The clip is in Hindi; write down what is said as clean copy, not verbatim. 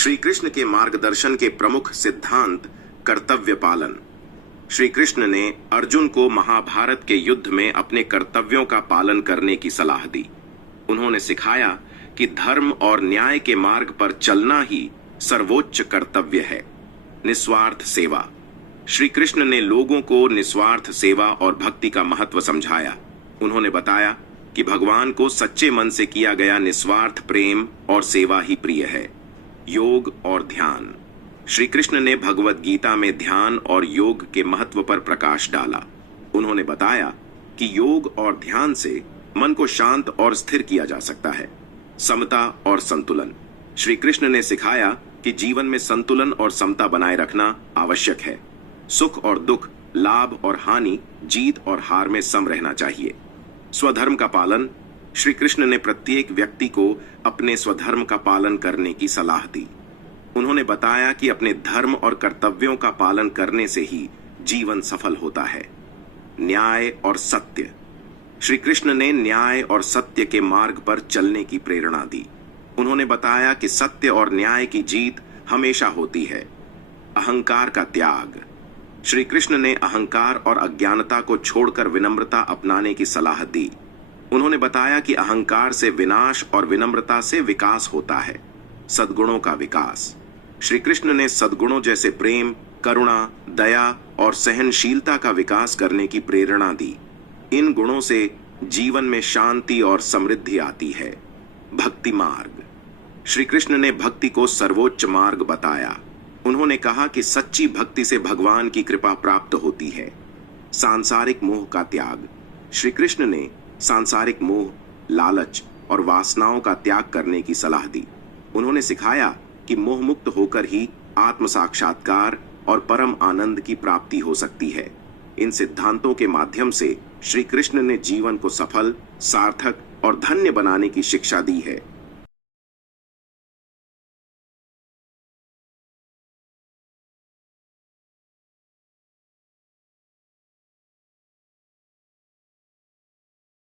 श्री कृष्ण के मार्गदर्शन के प्रमुख सिद्धांत कर्तव्य पालन। श्री कृष्ण ने अर्जुन को महाभारत के युद्ध में अपने कर्तव्यों का पालन करने की सलाह दी। उन्होंने सिखाया कि धर्म और न्याय के मार्ग पर चलना ही सर्वोच्च कर्तव्य है। निस्वार्थ सेवा। श्री कृष्ण ने लोगों को निस्वार्थ सेवा और भक्ति का महत्व समझाया। उन्होंने बताया कि भगवान को सच्चे मन से किया गया निस्वार्थ प्रेम और सेवा ही प्रिय है। योग और ध्यान। श्री कृष्ण ने भगवद गीता में ध्यान और योग के महत्व पर प्रकाश डाला। उन्होंने बताया कि योग और ध्यान से मन को शांत और स्थिर किया जा सकता है। समता और संतुलन। श्री कृष्ण ने सिखाया कि जीवन में संतुलन और समता बनाए रखना आवश्यक है। सुख और दुख, लाभ और हानि, जीत और हार में सम रहना चाहिए। स्वधर्म का पालन। श्री कृष्ण ने प्रत्येक व्यक्ति को अपने स्वधर्म का पालन करने की सलाह दी। उन्होंने बताया कि अपने धर्म और कर्तव्यों का पालन करने से ही जीवन सफल होता है। न्याय और सत्य। श्री कृष्ण ने न्याय और सत्य के मार्ग पर चलने की प्रेरणा दी। उन्होंने बताया कि सत्य और न्याय की जीत हमेशा होती है। अहंकार का त्याग। श्री कृष्ण ने अहंकार और अज्ञानता को छोड़कर विनम्रता अपनाने की सलाह दी। उन्होंने बताया कि अहंकार से विनाश और विनम्रता से विकास होता है। सद्गुणों का विकास। श्री कृष्ण ने सद्गुणों जैसे प्रेम, करुणा, दया और सहनशीलता का विकास करने की प्रेरणा दी। इन गुणों से जीवन में शांति और समृद्धि आती है। भक्ति मार्ग। श्री कृष्ण ने भक्ति को सर्वोच्च मार्ग बताया। उन्होंने कहा कि सच्ची भक्ति से भगवान की कृपा प्राप्त होती है। सांसारिक मोह का त्याग। श्री कृष्ण ने सांसारिक मोह, लालच और वासनाओं का त्याग करने की सलाह दी। उन्होंने सिखाया कि मोह मुक्त होकर ही आत्म साक्षात्कार और परम आनंद की प्राप्ति हो सकती है। इन सिद्धांतों के माध्यम से श्री कृष्ण ने जीवन को सफल, सार्थक और धन्य बनाने की शिक्षा दी है।